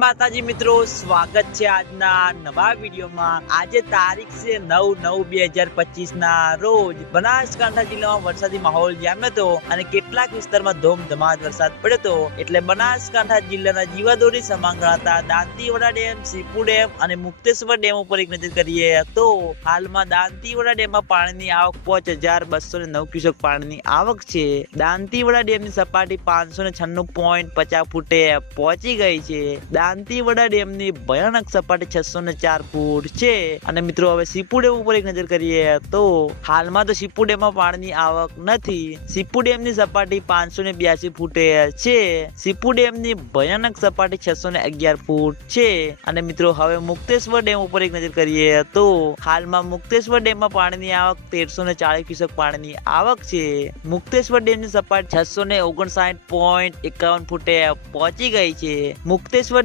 માતાજી મિત્રો, સ્વાગત છે આજના નવા વિડીયોમાં। આજે તારીખ છે 9/9/2025 ના રોજ બનાસકાંઠા જિલ્લામાં વરસાદી માહોલ જામ્યો હતો અને કેટલાક વિસ્તારમાં ધોમધમાટ વરસાદ પડ્યો હતો। એટલે બનાસકાંઠા જિલ્લાના જીવાદોરી સમાન ગણાતા દાંતીવાડા ડેમ, સીપુ ડેમ અને મુક્તેશ્વર ડેમ ઉપર એક નજર કરીએ તો હાલમાં દાંતીવાડા ડેમમાં પાણીની આવક 5209 ક્યુસેક પાણીની આવક છે। દાંતીવાડા ડેમની સપાટી 596.50 ફૂટે પહોંચી ગઈ છે। દાંતીવાડા ડેમની ભયાનક સપાટી 604 ફૂટ છે। અને મિત્રો હવે સીપુ ડેમ ઉપર એક નજર કરીએ તો હાલમાં તો સીપુ ડેમમાં પાણીની આવક નથી। સીપુ ડેમની સપાટી 582 ફૂટે છે। સીપુ ડેમની ભયાનક સપાટી 611 ફૂટ છે। અને મિત્રો હવે મુક્તેશ્વર ડેમ ઉપર એક નજર કરીએ તો હાલમાં મુક્તેશ્વર ડેમમાં પાણીની આવક 1340 ક્યુસેક પાણીની આવક છે। મુક્તેશ્વર ડેમની સપાટી 659.51 ફૂટે પહોંચી ગઈ છે। મુક્તેશ્વર